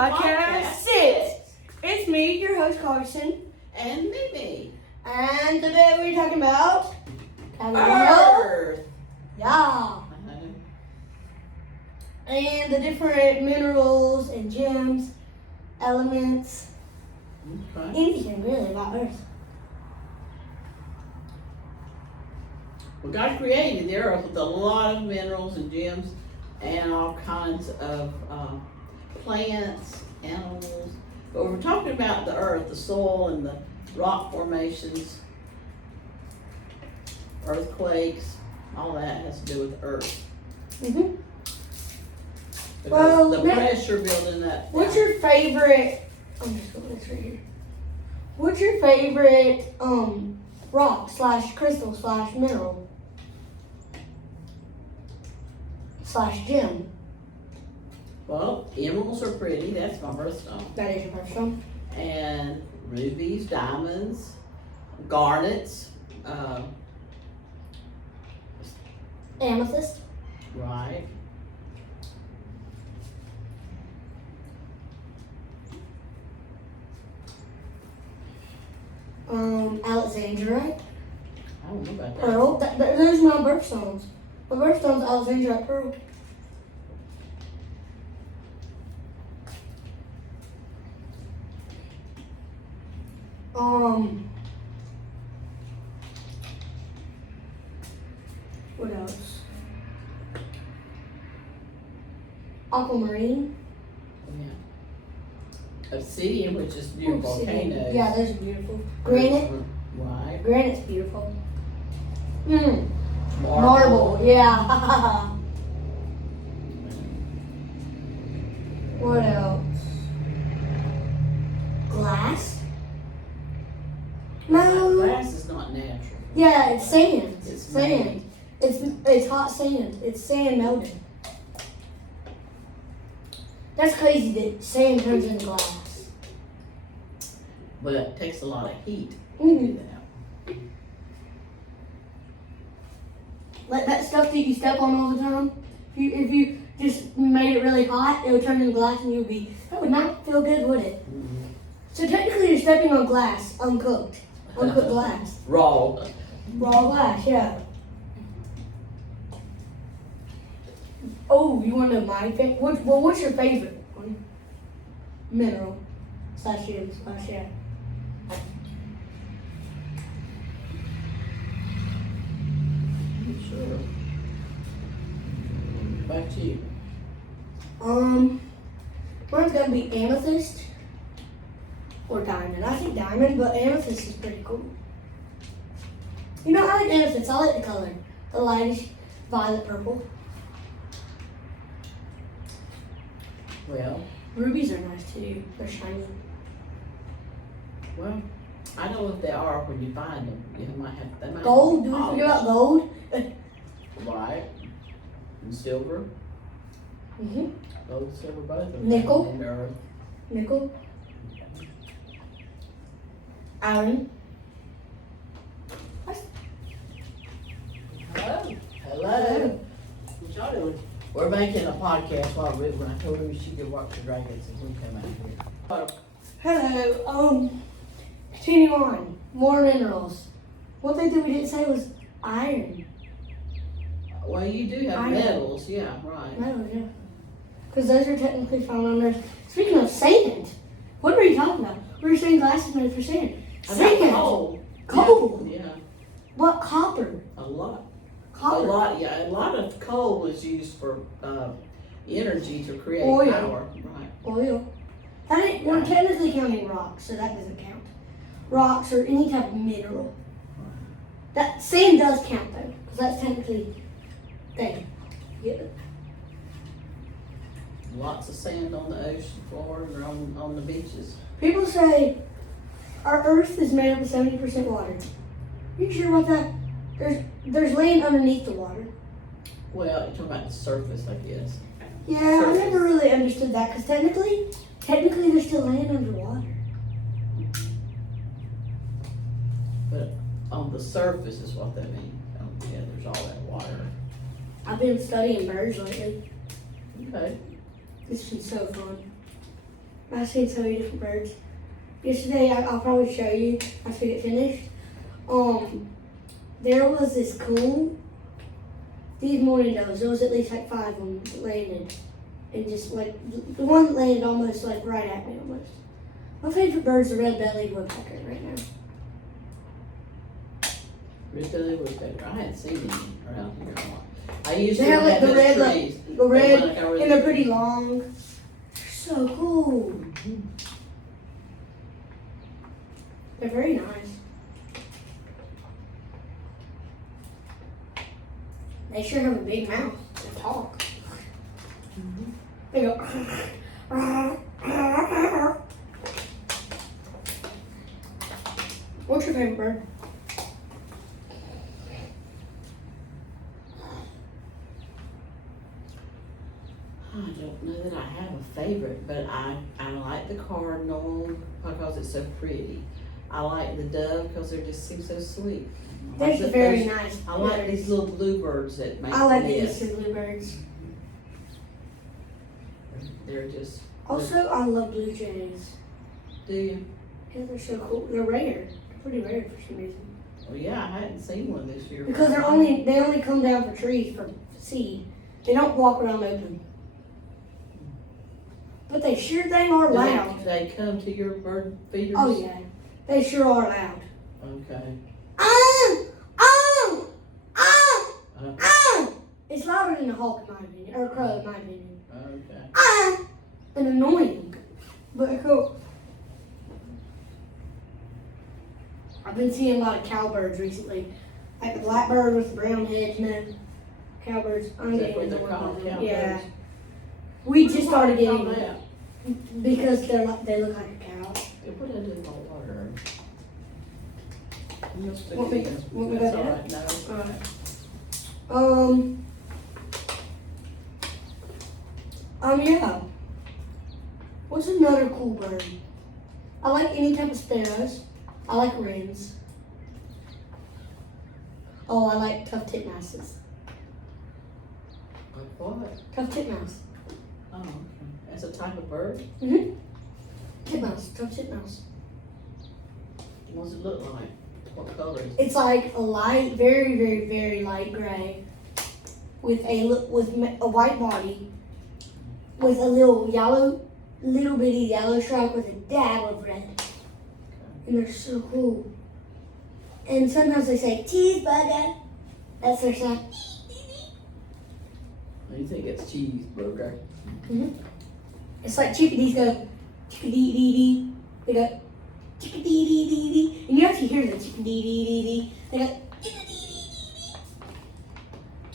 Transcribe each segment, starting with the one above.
Podcast 6. It's me, your host, Carson. And Mimi. And today we're talking about Earth. Yeah. And the different minerals and gems, elements, Okay. anything really about Earth. Well, God created the earth with a lot of minerals and gems and all kinds of plants, animals. But we're talking about the earth, the soil and the rock formations, earthquakes, all that has to do with earth. Mm-hmm. Because Well, the pressure building up. What's your favorite? I'm just going this right here. What's your favorite rock / crystal / mineral / gem? Well, emeralds are pretty. That's my birthstone. That is your birthstone. And rubies, diamonds, garnets, Amethyst. right. Alexandrite. I don't know about that. Pearl. Those are my birthstones. My birthstone's Alexandrite pearl. What else? Aquamarine. Yeah. Obsidian, which is near Obsidian. volcanoes. Yeah, those are beautiful. Granite. Right. Granite's beautiful. Marble. Yeah. What else? Glass. No. Glass is not natural. Yeah, it's sand. It's Sand. It's hot sand. It's sand melted. That's crazy that sand turns into glass. But it takes a lot of heat to Mhm. do that. Like that stuff that you step on all the time. If you just made it really hot, it would turn into glass, and that would not feel good, would it? So technically, you're stepping on glass, uncooked glass, Raw. raw glass. Yeah. Oh, you want to know my favorite? What's your favorite one? Mineral / gem / yeah. Sure. Back to you. Mine's gonna be amethyst or diamond. I think diamond, but amethyst is pretty cool. You know, I like amethyst. I like the color, the lightish violet purple. Well, Rubies are nice too. They're shiny. well, I know if they are when you find them. You might have. They might Gold. Do we forget about gold? Right. And silver. Mhm. Gold, silver, both of them. Nickel. And earth. Nickel. Iron. Hello. Hello. What y'all doing? We're making a podcast while when I told her she could watch the dragons and we come out here. Hello. Continue on. More minerals. One thing that we didn't say was iron. Well, you do have Iron. metals, yeah, right. Metals, yeah. Because those are technically found on Earth. Speaking of sand, what are you talking about? We were saying glass is made for sand. Sand. Coal. Coal. Yeah, What? Copper. a lot. Copper. A lot of coal is used for energy to create Oil. power. Right. Oil. That ain't, we're technically counting rocks, so that doesn't count. Rocks or any type of mineral. That sand does count though, because that's technically thing. Yeah. Lots of sand on the ocean floor and on the beaches. People say our Earth is made up of 70% water. You sure about that? There's land underneath the water. Well, you're talking about the surface, I guess. Yeah, I Surface. never really understood that because technically there's still land underwater. But on the surface is what they mean. Yeah, there's all that water. I've been studying birds lately. Okay. It's been so fun. I've seen so many different birds. Yesterday, I'll probably show you after we get finished. There was this coon. These mourning doves, there was at least like 5 of them that landed. And just like, the one that landed almost like right at me almost. My favorite bird's the red-bellied woodpecker right now. Red-bellied woodpecker. I hadn't seen any around here a lot. I used They to have like have the those red, trees. the red, Like I really and they're pretty long. They're so cool. Mhm. They're very nice. They sure have a big mouth. They talk. They go. What's your favorite bird? I don't know that I have a favorite, but I like the cardinal because it's so pretty. I like the dove because they just seem so sweet. They're Those- very nice. I like birds. these little bluebirds that make I like the nests. eastern bluebirds. They're just. Also, I love blue jays. Do you? Yeah, they're so cool. They're rare. They're pretty rare for some reason. Well, yeah, I hadn't seen one this year. Because they only come down for trees for seed. They don't walk around open. But they sure thing are loud. Do they come to your bird feeders? Oh yeah, they sure are loud. Okay. It's louder than a hawk in my opinion, or a crow in my opinion. Okay. And annoying, but cool. I've been seeing a lot of cowbirds recently, like the blackbird with the brown head, cowbirds. I'm Is that getting what they're annoyed called, by them. cowbirds? Yeah, we just started Why getting do them that? because they look like a cow. Yeah, what do I do with my water? I'm gonna stick Want me it to- in. want me to That's do all that? right, no. Yeah. What's another cool bird? I like any type of sparrows. I like wrens. Oh, I like tough titmouses. Like what? Tough titmouse. Oh, okay. That's a type of bird? Titmouse. Tough titmouse. What does it look like? What color is it? It's like a light, very, very, very light gray, with a white body, with a little bitty yellow stripe with a dab of red. And they're so cool. And sometimes they say cheeseburger. That's their sound. You think it's cheeseburger? It's like chickadees go chickadee-dee-dee. They go chickadee-dee-dee-dee. And you actually hear the chickadee-dee-dee-dee. They go chickadee-dee-dee-dee.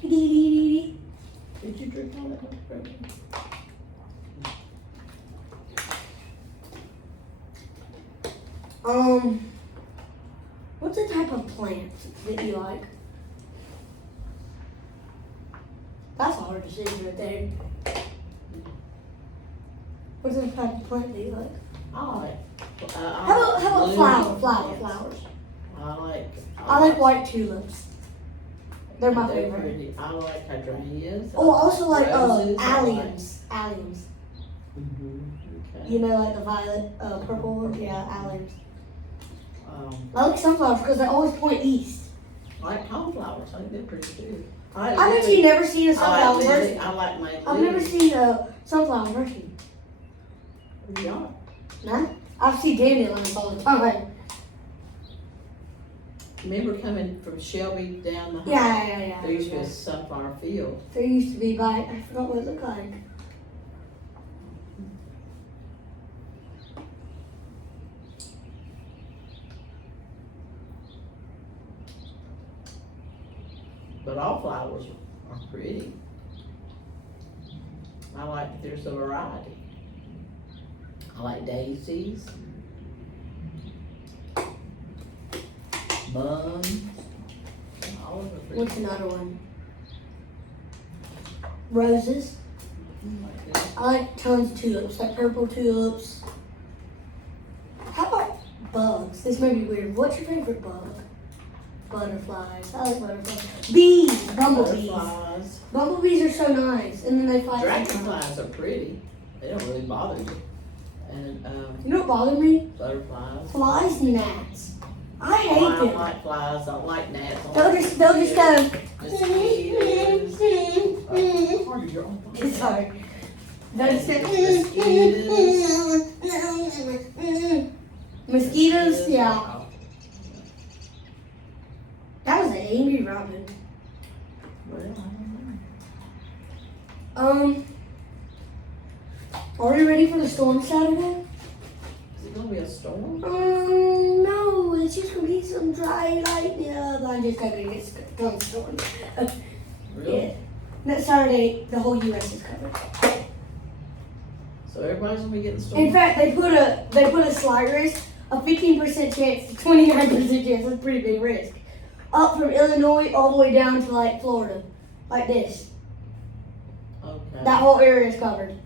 Chickadee-dee-dee-dee. Did you drink all that? What's the type of plant that you like? That's a hard decision right there. What's the type of plant that you like? I like. How about flowers? I I like white tulips. They're my They're favorite. pretty. I like hydrangeas. Oh, I also like Roses, I alliums. Alliums. Okay. You know, like the violet, purple ones? Yeah, alliums. I I like sunflowers because they always point east. like cauliflowers. I think they're pretty good. I've actually never seen a I sunflower like bursting. lily. I like my I've never seen a sunflower bursting. Yeah. No? I've seen dandelions all the time. Remember coming from Shelby down the highway? Yeah. There used to be a sunflower field. There used to be I forgot what it looked like. But all flowers are pretty. I like that there's a variety. I like daisies. Buns. All of them are pretty. What's another one? Roses. Like this. I like tons of tulips, like purple tulips. How about bugs? This may be weird. What's your favorite bug? Butterflies. I like butterflies. Bees. Bumblebees. Butterflies. Bumblebees are so nice, and then they fly. Dragonflies are pretty. They don't really bother you. and You know what bothered me? butterflies. Flies and gnats. I I hate don't them. like flies. I don't like gnats. I They'll like just go. mosquitoes. Harder, you're on fire. Sorry. They'll just Mosquitoes. Mosquitoes, yeah. That was an angry robin. Well, I don't know. Are we ready for the storm Saturday? Is it gonna be a storm? No, it's just gonna be some dry lightning. I'm just gonna get thunderstorm. Really? Yeah. Next Saturday, the whole U.S. is covered. So everybody's gonna be getting storm? In fact, they put a slight risk, a 15% chance to 29% chance. That's a pretty big risk. Up from Illinois all the way down to like Florida, like this. Okay. That whole area is covered.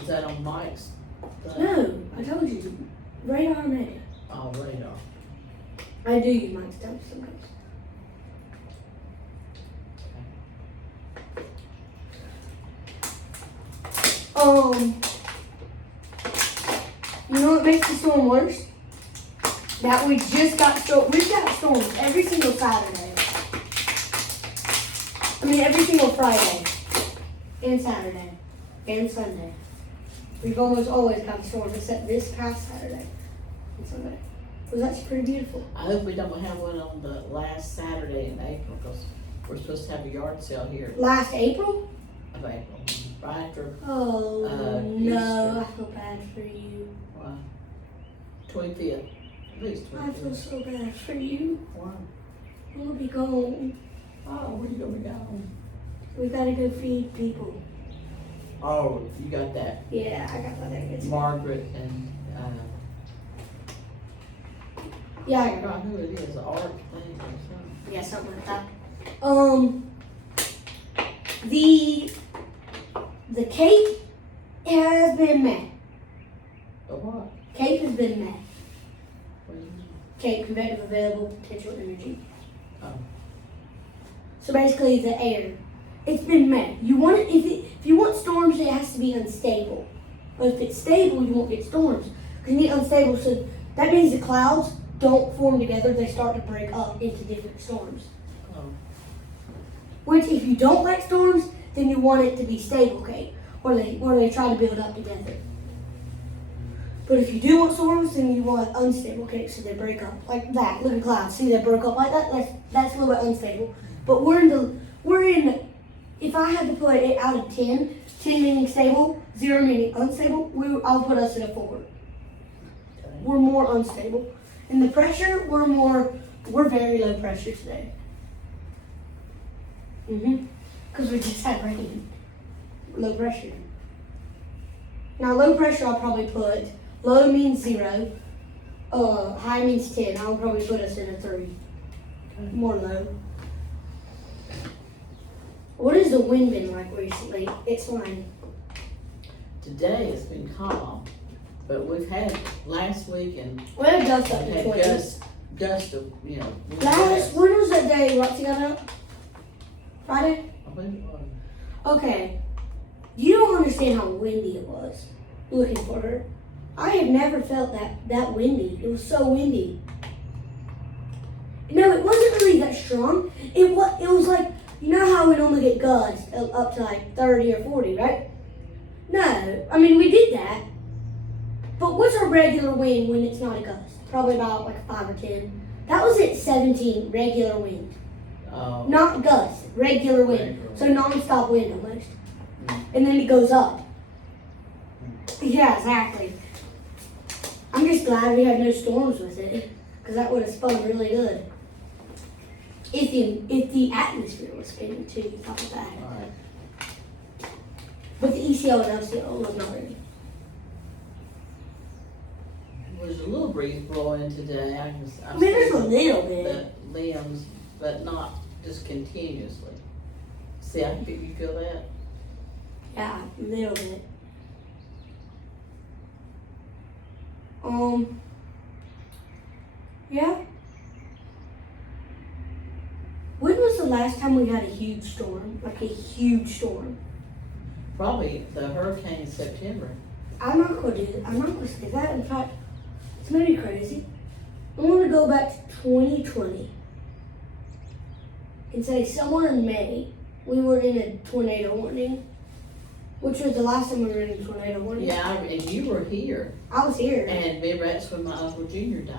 Is that on Mike's thing? No, I told you, radar made. Oh, radar. I do use my stuff sometimes. You know what makes the storm worse? That we've got storms every single Saturday. I mean every single Friday and Saturday and Sunday. We've almost always got storms except this past Saturday and Sunday. Well, that's pretty beautiful. I hope we don't have one on the last Saturday in April, because we're supposed to have a yard sale here Last April? of April, right after Oh no, Easter. I feel bad for you. 25th. At least I feel 25th. so bad for you. Why? We'll be gone. Oh, where you gonna be going? We gotta go feed people. Oh, you got that. Yeah, I got that. It's Margaret and, yeah, I I got forgot who it is, Art thing or something. yeah, something like that. The cake has been met. The what? Cake has been met. What do you mean? Cake, convective available potential energy. Oh. So basically, the air, it's been met. You want it if you want storms, it has to be unstable. But if it's stable, you won't get storms. Because you need unstable, so that means the clouds don't form together. They start to break up into different storms. Oh. Which, if you don't like storms, then you want it to be stable cake, or they try to build up together. But if you do want storms, then you want unstable cake, so they break up like that. Look at clouds. See, they broke up like that. That's a little bit unstable. But we're in. If I had to put it out of 10, 10 meaning stable, 0 meaning unstable, I'll put us at a 4. Okay. We're more unstable. And the pressure, we're very low pressure today. Because we just had rain. Low pressure. Now low pressure I'll probably put, low means 0, high means 10. I'll probably put us in a 3. More low. What has the wind been like recently? It's fine. Today it's been calm, but we've had last week and We had dust up we've to had 20. gust of, wind When gusts. was that day Roxy got out? Friday? I believe it was. Okay. You don't understand how windy it was looking for her. I have never felt that windy. It was so windy. No, it wasn't really that strong. It was like, you know how we normally get gusts up to like 30 or 40, right? No, I mean, we did that. But what's our regular wind when it's not a gust? Probably about like 5 or 10. That was at 17 regular wind. Not gust, regular wind. Regular So wind. non-stop wind almost. And then it goes up. Yeah, exactly. I'm just glad we had no storms with it, because that would have spun really good. If the atmosphere was spinning too, top of that. Alright. But the ECL and LCL was not ready. There's a little breeze blowing today. I I mean, there's a little bit. the limbs, but not just continuously. See, I think you feel that. Yeah, a little bit. Yeah. When was the last time we had a huge storm? Like a huge storm? Probably the hurricane in September. I'm not gonna do that. I'm not gonna say that. In fact, it's gonna be crazy. I'm gonna go back to 2020 and say somewhere in May we were in a tornado warning, which was the last time we were in a tornado warning. Yeah, and you were here. I was here. And remember, that's when my Uncle Junior died.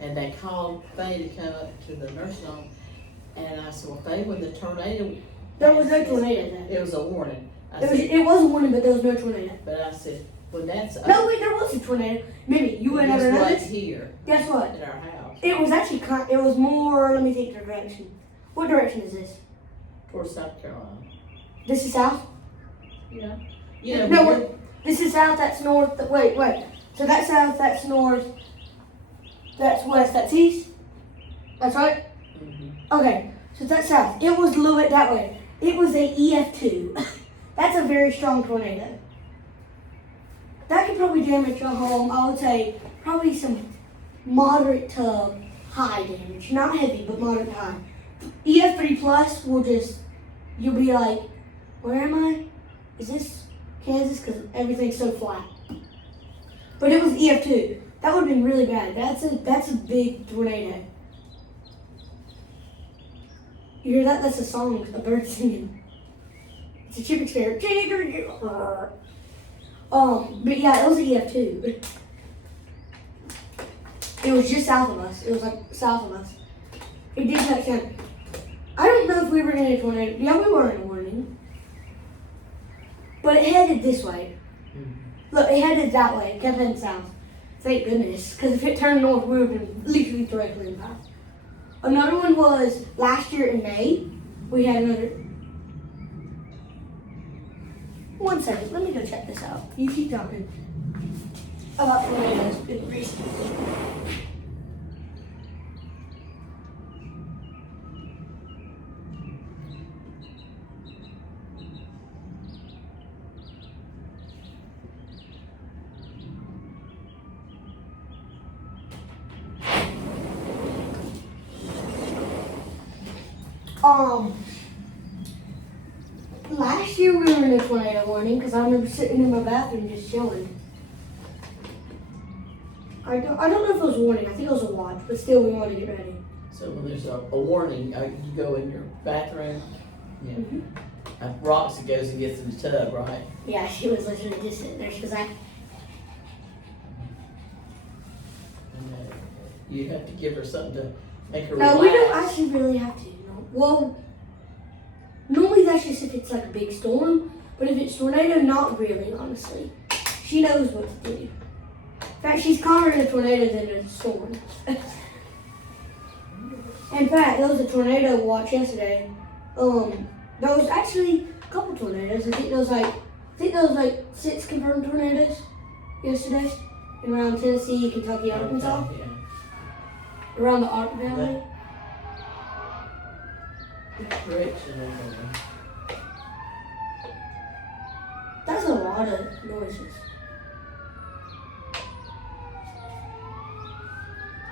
And they called Fanny to come up to the nursing home. And I said, well, Fanny, when the tornado. There was no tornado then. It was a warning. It was a warning, but there was no tornado. But I said, when that's. No, wait, there was a tornado. Maybe you would never know this. Here. Guess what? At our house. It was actually it was more. Let me take the direction. What direction is this? Towards South Carolina. This is south. Yeah. You know, No, wait. This is south. That's north. Wait. So that's south. That's north. That's west. That's east. That's right. Mm-hmm. Okay. So that's south. It was a little bit that way. It was a EF2. That's a very strong tornado. That could probably damage your home. I would say probably some moderate to high damage. Not heavy, but moderate to high. EF3 plus will just, you'll be like, where am I? Is this Kansas? Because everything's so flat. But it was EF2. That would have been really bad. That's a big tornado. You hear that? That's a song, a bird singing. It's a chip experience. But yeah, it was an EF2. It was just south of us. It was like south of us. It did that sound. I don't know if we were in a tornado. Yeah, we were in a warning. But it headed this way. Mm-hmm. Look, it headed that way. It kept heading south. Thank goodness. Because if it turned north, we would have been literally directly in path. Another one was last year in May. We had another. One second. Let me go check this out. You keep talking about tornadoes in recent. Last year we were in a tornado warning because I remember sitting in my bathroom just chilling. I don't know if it was a warning. I think it was a watch, but still we wanted to get ready. So when there's a warning, you go in your bathroom. Yeah. Mm-hmm. Roxy goes and gets in the tub, right? Yeah, she was literally just sitting there because And, you have to give her something to make her relax. No, we don't actually really have to. No. Well, normally that's just if it's like a big storm, but if it's tornado, not really, honestly. She knows what to do. In fact, she's calmer in a tornado than a storm. In fact, there was a tornado watch yesterday. There was actually a couple tornadoes. I think there was like 6 confirmed tornadoes yesterday around Tennessee, Kentucky, Arkansas. Okay, yeah. Around the Ark Valley. Which direction is it? That's a lot of noises.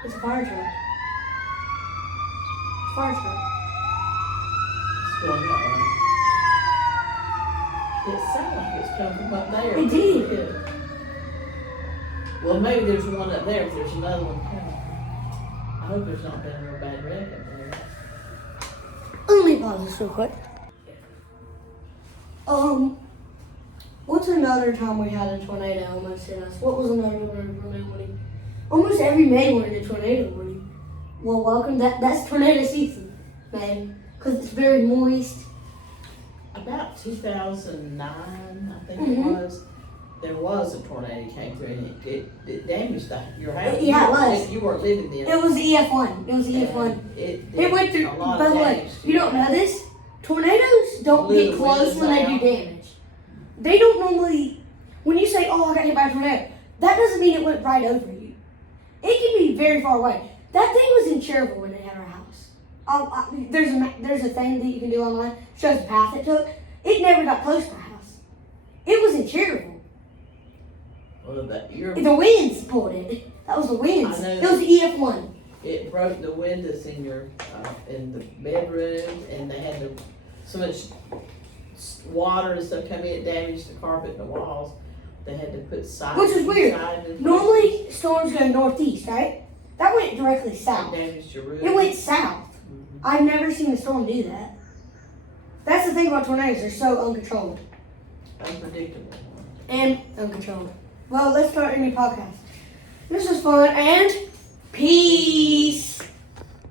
It's a fire truck. Fire truck. It's going that way. It sounded like it's coming from up there. It did. Yeah. Well, maybe there's one up there if there's another one coming. I hope there's not been a real bad wreck up there. Let me pause this real quick. What's another time we had a tornado almost hit us? What was another tornado warning? Almost every May we're in a tornado warning. Well, welcome. That's tornado season, man, because it's very moist. About 2009, I think Mhm. it was. There was a tornado came through and it damaged your house. Yeah, it was. You weren't living there. It was the EF1. It was the EF1. It went through. a lot By of the way, damage. you don't know this. Tornadoes don't Blew get the close windows when they do out. damage. They don't normally. When you say, "Oh, I got hit by a tornado," that doesn't mean it went right over you. It can be very far away. That thing was in Cherville when it hit our house. There's a thing that you can do online. Shows the path it took. It never got close to our house. It was in Cherville. Well, The winds pulled it. That was the winds. I know. It was the EF1. it broke the windows in your in the bedroom, and they had so much water and stuff come in, it damaged the carpet and the walls. They had to put sides. Which is weird. beside Normally, storms go northeast, right? That went directly it south. damaged your roof. It went south. I've never seen a storm do that. That's the thing about tornadoes, they're so uncontrolled. Unpredictable. And uncontrolled. Well, let's start a new podcast. This was fun, and peace.